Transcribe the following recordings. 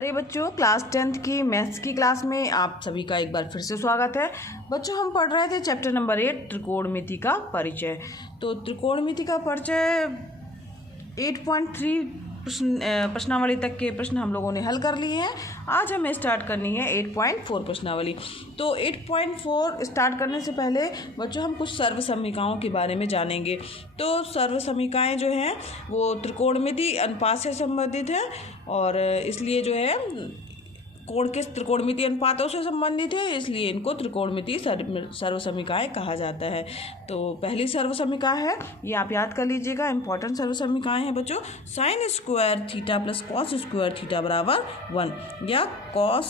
अरे बच्चों, class 10th की मैथ्स की क्लास में आप सभी का एक बार फिर से स्वागत है। बच्चों, हम पढ़ रहे थे चैप्टर नंबर 8 त्रिकोणमिति का परिचय। तो त्रिकोणमिति का परिचय 8.3 प्रश्नावली तक के प्रश्न हम लोगों ने हल कर लिए हैं। आज हमें स्टार्ट करनी है 8.4 प्रश्नावली। तो 8.4 स्टार्ट करने से पहले बच्चों हम कुछ सर्वसमीकाओं के बारे में जानेंगे। तो सर्वसमीकाएं जो हैं वो त्रिकोणमिति अनुपात से संबंधित हैं और इसलिए जो है कोण के त्रिकोणमिति अनुपातों से संबंधित है, इसलिए इनको त्रिकोणमिति सर्वसमीकाएं कहा जाता है। तो पहली सर्वसमीका है, ये आप याद कर लीजिएगा, इंपॉर्टेंट सर्वसमीकाएं हैं बच्चों। Sine square theta plus cos square theta बराबर 1 या cos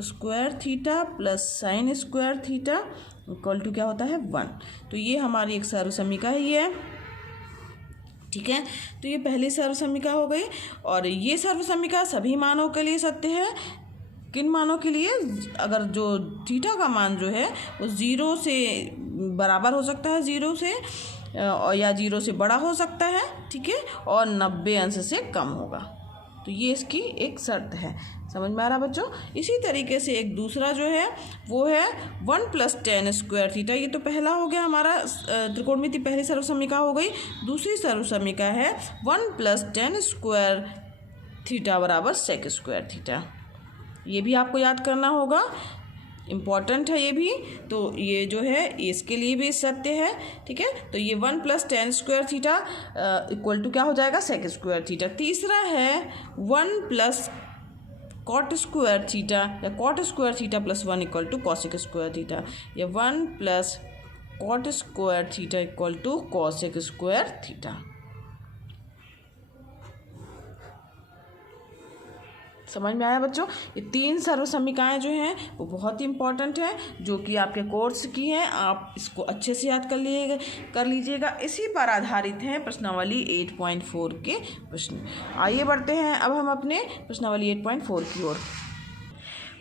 square theta plus sine square theta equal to क्या होता है 1। तो ये हमारी एक सर्वसमीका है ये, ठीक है। तो ये पहली सर्वसमीका हो गई और ये सर्वसमीका सभी मानों के लिए सत्य है। किन मानों के लिए? अगर जो थीटा का मान जो है वो 0 से बराबर हो सकता है, 0 से या 0 से बड़ा हो सकता है, ठीक है, और 90 अंश से कम होगा। तो ये इसकी एक शर्त है। समझ में आ रहा बच्चों? इसी तरीके से एक दूसरा जो है वो है 1 + tan स्क्वायर थीटा। ये तो पहला हो गया हमारा त्रिकोणमिति पहली सर्वसमीका हो गई। दूसरी सर्वसमीका है 1 + tan स्क्वायर थीटा बराबर sec स्क्वायर थीटा। ये भी आपको याद करना होगा, इम्पॉर्टेंट है ये भी। तो ये जो है इसके लिए भी सत्य है, ठीक है। तो ये 1 + tan square theta equal to क्या हो जाएगा sec स्क्वायर थीटा। तीसरा है 1 + cot स्क्वायर थीटा या cot square theta plus 1 equal to cosec square theta या 1 + cot square theta equal to cosec square theta. समझ में आया बच्चों? ये तीन सर्वसमीकाएं जो हैं वो बहुत ही इंपॉर्टेंट है, जो कि आपके कोर्स की हैं। आप इसको अच्छे से याद कर लीजिएगा। इसी पर आधारित हैं प्रश्नावली 8.4 के प्रश्न। आइए बढ़ते हैं अब हम अपने प्रश्नावली 8.4 की ओर।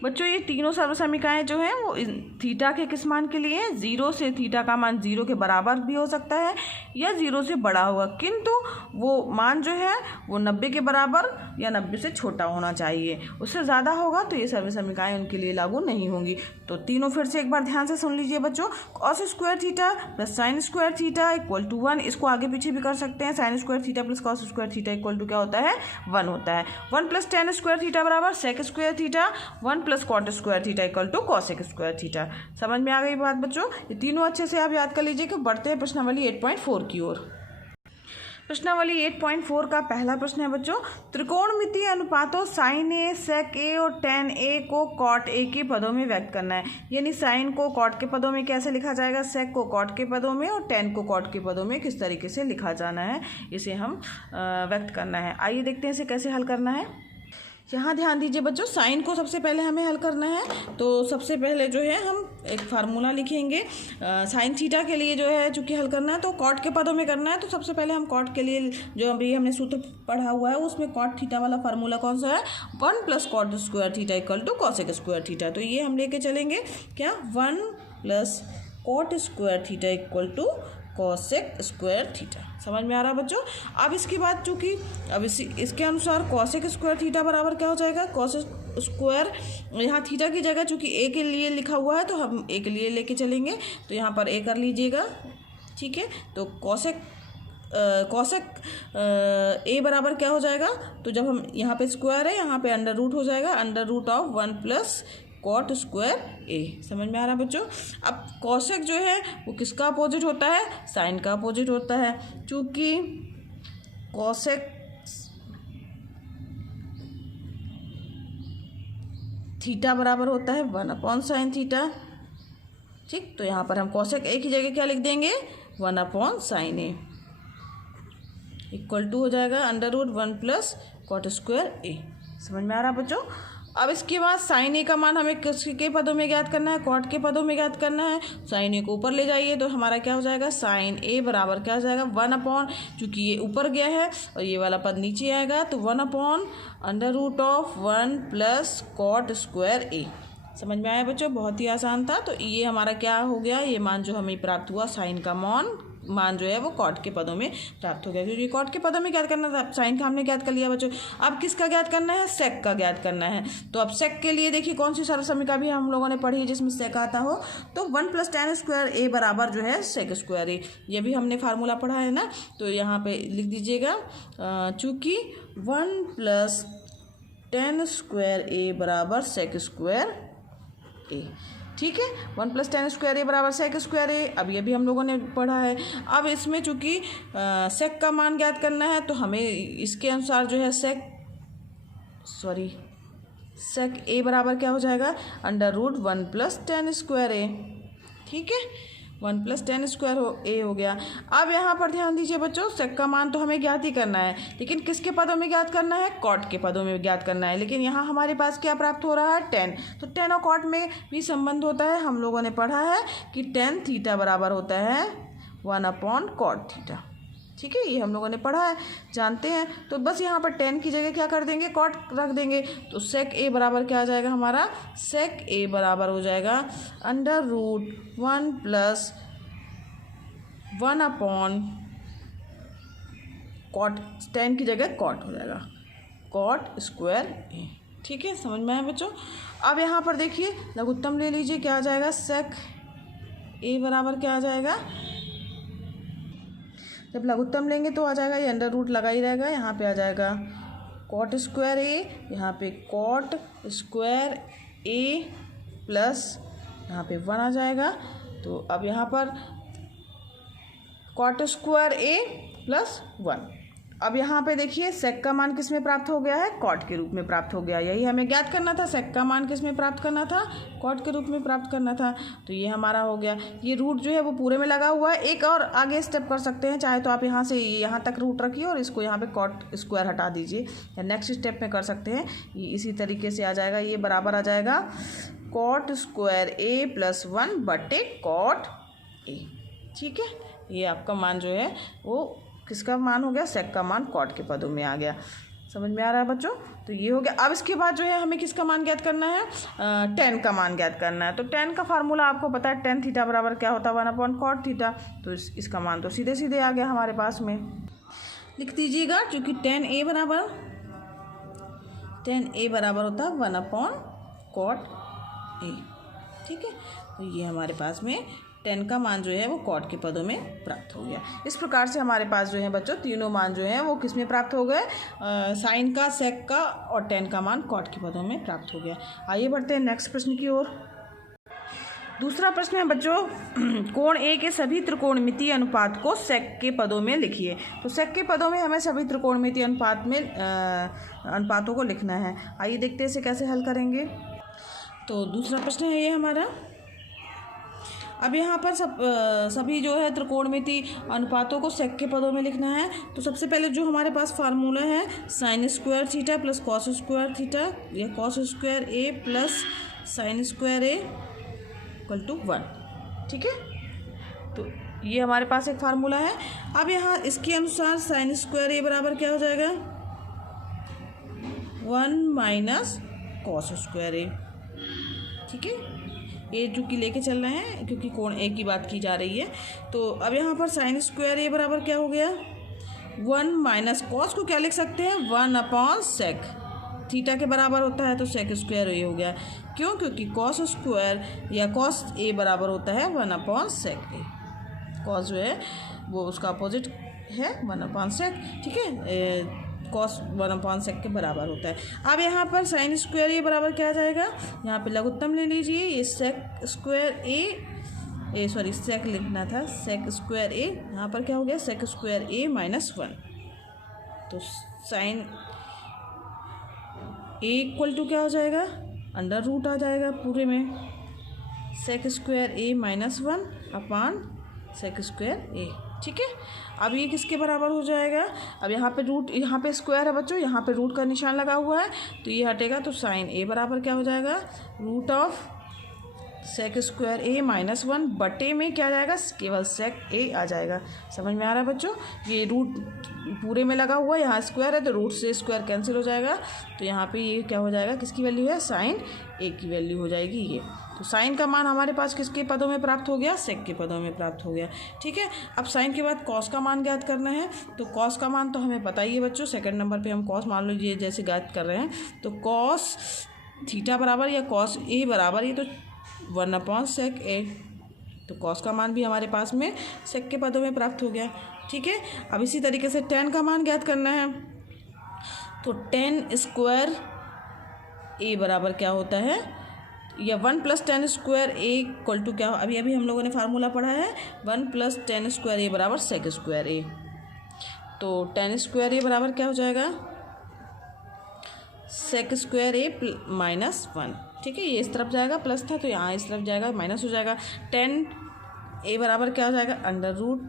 बच्चों, ये तीनों सर्वसमीकाएं जो हैं वो थीटा के किस मान के लिए? 0 से थीटा का मान 0 के बराबर भी हो सकता है या 0 से बड़ा होगा, किंतु वो मान जो है वो 90 के बराबर या 90 से छोटा होना चाहिए। उससे ज़्यादा होगा तो ये सर्वसमीकाएं उनके लिए लागू नहीं होंगी। तो तीनों फिर से एक बार ध्यान से सुन लीजिए बच्चों। Cos square theta plus sine square theta equal to 1। इसको आगे पीछे भी कर सकते हैं। Sine square theta plus cos square theta equal to क्या होता है 1 होता है। 1 + tan स्क्वायर थीटा बराबर sec square theta, 1 + cot square theta equal to cosec square theta. समझ में आ गई बात बच्चों? ये तीनों अच्छे से आप याद कर लीजिए कि बढ़ते हैं प्रश्नावली 8.4 की ओर। प्रश्नावली 8.4 का पहला प्रश्न है बच्चों, त्रिकोणमिति अनुपातों sin a, sec a और tan a को cot a के पदों में व्यक्त करना है। यानी sin को cot के पदों में कैसे लिखा जाएगा, sec को cot के पदों में और tan को cot के पदों में किस तरीके से लिखा जाना है, इसे हम व्यक्त करना है। आइए देखते हैं इसे कैसे हल करना है। यहाँ ध्यान दीजिए बच्चों, साइन को सबसे पहले हमें हल करना है। तो सबसे पहले जो है हम एक फार्मूला लिखेंगे साइन थीटा के लिए जो है, चूँकि हल करना है तो कॉट के पदों में करना है। तो सबसे पहले हम कॉट के लिए जो अभी हमने सूत्र पढ़ा हुआ है उसमें कॉट थीटा वाला फार्मूला कौन सा है, 1 + cot square theta equal to cosec square theta. तो ये हम लेके चलेंगे क्या, 1 + cot square theta equal to cosec square theta. समझ में आ रहा बच्चों? अब इसके बाद चूँकि अब इसके अनुसार cosec स्क्वायर थीटा बराबर क्या हो जाएगा, cosec स्क्वायर, यहाँ थीटा की जगह चूँकि a के लिए लिखा हुआ है तो हम a के लिए लेके चलेंगे। तो यहाँ पर a कर लीजिएगा, ठीक है। तो cosec a बराबर क्या हो जाएगा, तो जब हम यहाँ पे स्क्वायर है यहाँ पे अंडर रूट हो जाएगा, √1 + cot स्क्वायर a। समझ में आ रहा बच्चों? अब cosec जो है वो किसका अपोजिट होता है, साइन का अपोजिट होता है। चूँकि cosec थीटा बराबर होता है 1/sin थीटा, ठीक। तो यहाँ पर हम cosec a की जगह क्या लिख देंगे, 1/sin a इक्वल टू हो जाएगा √1 + cot स्क्वायर a। समझ में आ रहा बच्चों? अब इसके बाद साइन ए का मान हमें किसके पदों में ज्ञात करना है, कॉट के पदों में ज्ञात करना है। साइन ए को ऊपर ले जाइए तो हमारा क्या हो जाएगा, साइन ए बराबर क्या हो जाएगा 1/, चूँकि ये ऊपर गया है और ये वाला पद नीचे आएगा तो 1/√1 + cot स्क्वायर a। समझ में आया बच्चों? बहुत ही आसान था। तो ये हमारा क्या हो गया, ये मान जो हमें प्राप्त हुआ साइन का मान मान जो है वो कॉट के पदों में प्राप्त हो गया, क्योंकि कॉट के पदों में ज्ञात करना था। साइन का हमने ज्ञात कर लिया बच्चों। अब किसका ज्ञात करना है? सेक का ज्ञात करना है। तो अब सेक के लिए देखिए कौन सी सर्वसमीका भी हम लोगों ने पढ़ी है जिसमें सेक आता हो, तो 1 + tan स्क्वायर ए बराबर जो है सेक स्क्वायर ए, ये भी हमने फार्मूला पढ़ा है ना। तो यहाँ पे लिख दीजिएगा चूँकि 1 + tan स्क्वायर ए बराबर सेक स्क्वायर ए, ठीक है। 1 + tan स्क्वायर ए बराबर सेक स्क्वायर ए, अब ये भी हम लोगों ने पढ़ा है। अब इसमें चूँकि सेक का मान ज्ञात करना है तो हमें इसके अनुसार जो है सेक ए बराबर क्या हो जाएगा? √1 + tan स्क्वायर ए, ठीक है। 1 + tan स्क्वायर ए हो गया। अब यहाँ पर ध्यान दीजिए बच्चों, सेक का मान तो हमें ज्ञात ही करना है, लेकिन किसके पदों में ज्ञात करना है? कॉट के पदों में ज्ञात करना है। लेकिन यहाँ हमारे पास क्या प्राप्त हो रहा है? tan। तो tan और कॉट में भी संबंध होता है। हम लोगों ने पढ़ा है कि tan थीटा बराबर होता है 1/cot थीटा, ठीक है। ये हम लोगों ने पढ़ा है, जानते हैं। तो बस यहाँ पर tan की जगह क्या कर देंगे? कॉट रख देंगे। तो सेक ए बराबर क्या आ जाएगा हमारा? सेक ए बराबर हो जाएगा √1 + 1/cot, tan की जगह कॉट हो जाएगा, कॉट स्क्वायर ए, ठीक है। समझ में आया बच्चों? अब यहाँ पर देखिए लघुत्तम ले लीजिए, क्या आ जाएगा? सेक ए बराबर क्या आ जाएगा? जब लघुत्तम लेंगे तो आ जाएगा ये अंडर रूट लगा ही रहेगा, यहाँ पे आ जाएगा कॉट स्क्वायर ए, यहाँ पे कॉट स्क्वायर ए प्लस यहाँ पे 1 आ जाएगा। तो अब यहाँ पर कॉट स्क्वायर ए प्लस 1। अब यहाँ पे देखिए सेक का मान किस में प्राप्त हो गया है? कॉट के रूप में प्राप्त हो गया। यही हमें ज्ञात करना था, सेक का मान किस में प्राप्त करना था? कॉट के रूप में प्राप्त करना था। तो ये हमारा हो गया। ये रूट जो है वो पूरे में लगा हुआ है। एक और आगे स्टेप कर सकते हैं, चाहे तो आप यहाँ से यहाँ तक रूट रखिए और इसको यहाँ पे कॉट स्क्वायर हटा दीजिए, या नेक्स्ट स्टेप में कर सकते हैं। ये इसी तरीके से आ जाएगा, ये बराबर आ जाएगा कॉट स्क्वायर ए प्लस 1/cot ए, ठीक है। ये आपका मान जो है वो किसका मान हो गया? सेक का मान कॉट के पदों में आ गया। समझ में आ रहा है बच्चों? तो ये हो गया। अब इसके बाद जो है हमें किसका मान ज्ञात करना है? tan का मान ज्ञात करना है। तो tan का फार्मूला आपको पता है, tan थीटा बराबर क्या होता है? 1/cot theta. तो इसका मान तो सीधे सीधे आ गया हमारे पास में, लिख दीजिएगा। चूँकि tan a बराबर होता है 1/cot ए, ठीक है। तो ये हमारे पास में tan का मान जो है वो कॉट के पदों में प्राप्त हो गया। इस प्रकार से हमारे पास जो है बच्चों तीनों मान जो हैं वो किस में प्राप्त हो गए? साइन का, सेक का और tan का मान कॉट के पदों में प्राप्त हो गया। आइए बढ़ते हैं नेक्स्ट प्रश्न की ओर। दूसरा प्रश्न है बच्चों, कोण ए के सभी त्रिकोणमितीय अनुपात को सेक के पदों में लिखिए। तो सेक के पदों में हमें सभी त्रिकोणमितीय अनुपातों को लिखना है। आइए देखते हैं इसे कैसे हल करेंगे। तो दूसरा प्रश्न है ये हमारा। अब यहाँ पर सभी जो है त्रिकोणमितीय अनुपातों को सेक के पदों में लिखना है। तो सबसे पहले जो हमारे पास फार्मूला है sign square theta plus cos square theta, या कॉस स्क्वायर ए प्लस साइन स्क्वायर ए = 1, ठीक है। तो ये हमारे पास एक फार्मूला है। अब यहाँ इसके अनुसार साइन स्क्वायर ए बराबर क्या हो जाएगा? 1 - कॉस स्क्वायर ए, ठीक है। ए चूँकि लेके चल रहे हैं क्योंकि कोण ए की बात की जा रही है। तो अब यहाँ पर साइन स्क्वायर ए बराबर क्या हो गया? 1 - कॉस को क्या लिख सकते हैं? 1/sec थीटा के बराबर होता है, तो सेक स्क्वायर ए हो गया। क्यों? क्योंकि कॉस स्क्वायर या कॉस ए बराबर होता है 1/sec ए। कॉस जो है वो उसका अपोजिट है 1/sec, ठीक है। कॉस 1/sec के बराबर होता है। अब यहाँ पर साइन स्क्वायर ए बराबर क्या आ जाएगा? यहाँ पे लघुत्तम ले लीजिए, ये सेक लिखना था, सेक स्क्वायर ए। यहाँ पर क्या हो गया? सेक स्क्वायर ए -1। तो साइन ए = क्या हो जाएगा? अंडर रूट आ जाएगा पूरे में, सेक स्क्वायर ए -1/sec स्क्वायर ए, ठीक है। अब ये किसके बराबर हो जाएगा? अब यहाँ पे रूट, यहाँ पे स्क्वायर है बच्चों, यहाँ पे रूट का निशान लगा हुआ है, तो ये हटेगा। तो साइन ए बराबर क्या हो जाएगा? √(, सेक स्क्वायर ए माइनस 1 बटे में क्या आ जाएगा, केवल सेक ए आ जाएगा। समझ में आ रहा है बच्चों? ये रूट पूरे में लगा हुआ, यहाँ स्क्वायर है तो रूट से स्क्वायर कैंसिल हो जाएगा, तो यहाँ पे ये क्या हो जाएगा, किसकी वैल्यू है, साइन ए की वैल्यू हो जाएगी ये। तो साइन का मान हमारे पास किसके पदों में प्राप्त हो गया, सेक के पदों में प्राप्त हो गया। ठीक है, अब साइन के बाद कॉस का मान ज्ञात करना है। तो कॉस का मान तो हमें पता ही है बच्चों, सेकंड नंबर पे हम कॉस मान लीजिए जैसे ज्ञात कर रहे हैं, तो कॉस थीटा बराबर या कॉस ए बराबर ये तो 1/sec ए, तो कॉस का मान भी हमारे पास में सेक के पदों में प्राप्त हो गया। ठीक है, अब इसी तरीके से tan का मान ज्ञात करना है। तो tan स्क्वायर ए बराबर क्या होता है, या 1 + tan square A equal to क्या, अभी अभी हम लोगों ने फार्मूला पढ़ा है 1 + tan स्क्वायर ए बराबर सेक स्क्वायर ए। तो tan स्क्वायर ए बराबर क्या हो जाएगा, सेक स्क्वायर ए -1। ठीक है, ये इस तरफ जाएगा प्लस था तो यहाँ इस तरफ जाएगा माइनस हो जाएगा। tan ए बराबर क्या हो जाएगा, √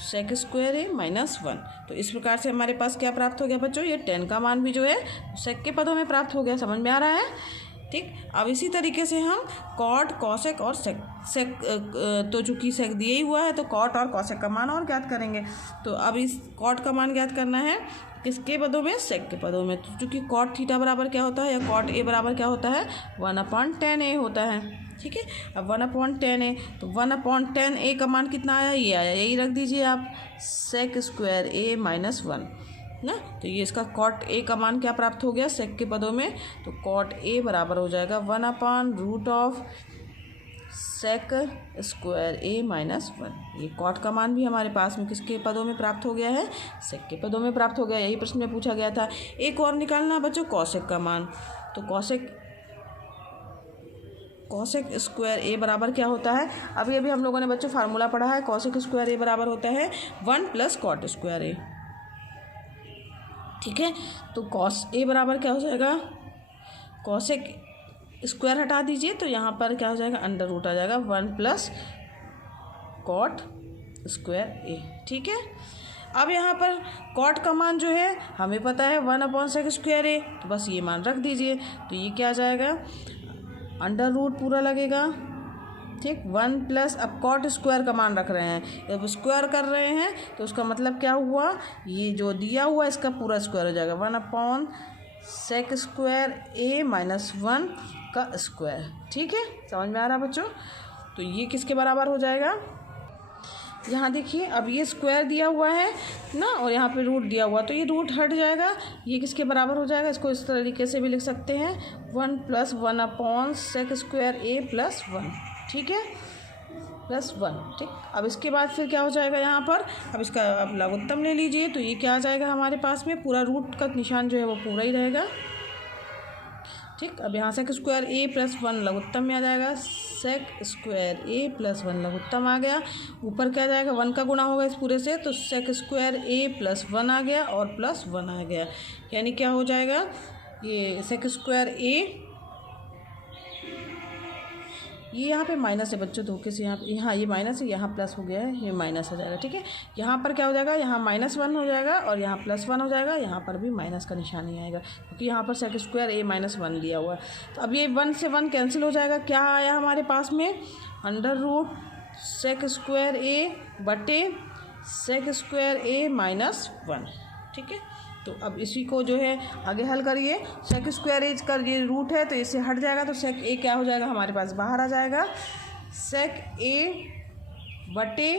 सेक स्क्वायर ए -1। तो इस प्रकार से हमारे पास क्या प्राप्त हो गया बच्चों, ये tan का मान भी जो है सेक के पदों में प्राप्त हो गया। समझ में आ रहा है? ठीक, अब इसी तरीके से हम कॉट, कॉसेक और सेक तो चूँकि सेक दिया ही हुआ है तो कॉट और कॉसेक का मान और ज्ञात करेंगे। तो अब इस कॉट का मान ज्ञात करना है किसके पदों में, सेक के पदों में। तो चूँकि कॉट थीटा बराबर क्या होता है, या कॉट ए बराबर क्या होता है, 1/tan ए होता है। ठीक है, अब 1/tan ए, तो 1/tan ए का मान कितना आया, ये आया, यही रख दीजिए आप, सेक स्क्वायर ए -1 ना। तो ये इसका कॉट ए का मान क्या प्राप्त हो गया सेक के पदों में, तो कॉट ए बराबर हो जाएगा 1/√ऑफ सेक स्क्वायर ए -1। ये कॉट का मान भी हमारे पास में किसके पदों में प्राप्त हो गया है, सेक के पदों में प्राप्त हो गया। यही प्रश्न में पूछा गया था। एक और निकालना बच्चों कॉसेक का मान। तो कॉसेक स्क्वायर ए बराबर क्या होता है, अभी अभी हम लोगों ने बच्चों फार्मूला पढ़ा है, कॉसेक स्क्वायर ए बराबर होता है 1 + कॉट स्क्वायर ए। ठीक है, तो कॉस ए बराबर क्या हो जाएगा, कॉसेक स्क्वायर हटा दीजिए तो यहाँ पर क्या हो जाएगा, √ आ जाएगा 1 + कॉट स्क्वायर ए। ठीक है, अब यहाँ पर कॉट का मान जो है हमें पता है 1/sec स्क्वायर ए, तो बस ये मान रख दीजिए। तो ये क्या आ जाएगा, √ पूरा लगेगा। ठीक, 1 + अब कॉट स्क्वायर का मान रख रहे हैं, जब स्क्वायर कर रहे हैं तो उसका मतलब क्या हुआ, ये जो दिया हुआ इसका पूरा स्क्वायर हो जाएगा, 1/sec स्क्वायर ए -1 का स्क्वायर। ठीक है, समझ में आ रहा बच्चों? तो ये किसके बराबर हो जाएगा, यहाँ देखिए अब ये स्क्वायर दिया हुआ है ना और यहाँ पे रूट दिया हुआ, तो ये रूट हट जाएगा, ये किसके बराबर हो जाएगा, इसको इस तरीके से भी लिख सकते हैं 1 + 1/sec स्क्वायर ए +1। ठीक है, +1। ठीक, अब इसके बाद फिर क्या हो जाएगा यहाँ पर, अब इसका अब लघुत्तम ले लीजिए, तो ये क्या आ जाएगा हमारे पास में, पूरा रूट का निशान जो है वो पूरा ही रहेगा। ठीक, अब यहाँ सेक स्क्वायर ए +1 लघुत्तम में आ जाएगा, सेक स्क्वायर ए +1 लघुत्तम आ गया, ऊपर क्या आ जाएगा, 1 का गुणा होगा इस पूरे से, तो सेक स्क्वायर ए +1 आ गया और +1 आ गया, यानी क्या हो जाएगा, ये सेक स्क्वायर ए, ये यहाँ पे माइनस है बच्चों, धोखे से यहाँ ये माइनस है, यहाँ प्लस हो गया है, ये माइनस हो जाएगा। ठीक है, यहाँ पर क्या हो जाएगा, यहाँ -1 हो जाएगा और यहाँ +1 हो जाएगा, यहाँ पर भी माइनस का निशान ही आएगा क्योंकि यहाँ पर सेक स्क्वायर ए -1 दिया हुआ है। तो अब ये 1 से 1 कैंसिल हो जाएगा, क्या आया हमारे पास में, √ सेक स्क्वायर ए बटे सेक स्क्वायर ए -1। ठीक है, तो अब इसी को जो है आगे हल करिए, सेक स्क्वायर ए का ये रूट है तो इससे हट जाएगा, तो सेक ए क्या हो जाएगा हमारे पास बाहर आ जाएगा, सेक ए बटे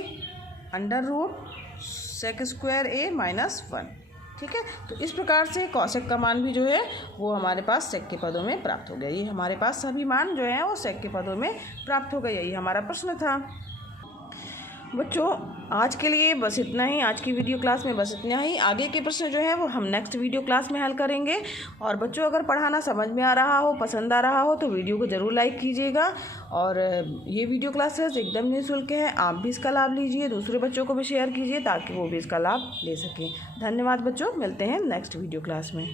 √ सेक स्क्वायर ए -1। ठीक है, तो इस प्रकार से कॉसेक का मान भी जो है वो हमारे पास सेक के पदों में प्राप्त हो गया। ये हमारे पास सभी मान जो हैं वो सेक के पदों में प्राप्त हो गए, यही हमारा प्रश्न था। बच्चों आज के लिए बस इतना ही, आज की वीडियो क्लास में बस इतना ही। आगे के प्रश्न जो है वो हम नेक्स्ट वीडियो क्लास में हल करेंगे। और बच्चों अगर पढ़ाना समझ में आ रहा हो, पसंद आ रहा हो तो वीडियो को ज़रूर लाइक कीजिएगा। और ये वीडियो क्लासेस एकदम निःशुल्क है, आप भी इसका लाभ लीजिए, दूसरे बच्चों को भी शेयर कीजिए ताकि वो भी इसका लाभ ले सकें। धन्यवाद बच्चों, मिलते हैं नेक्स्ट वीडियो क्लास में।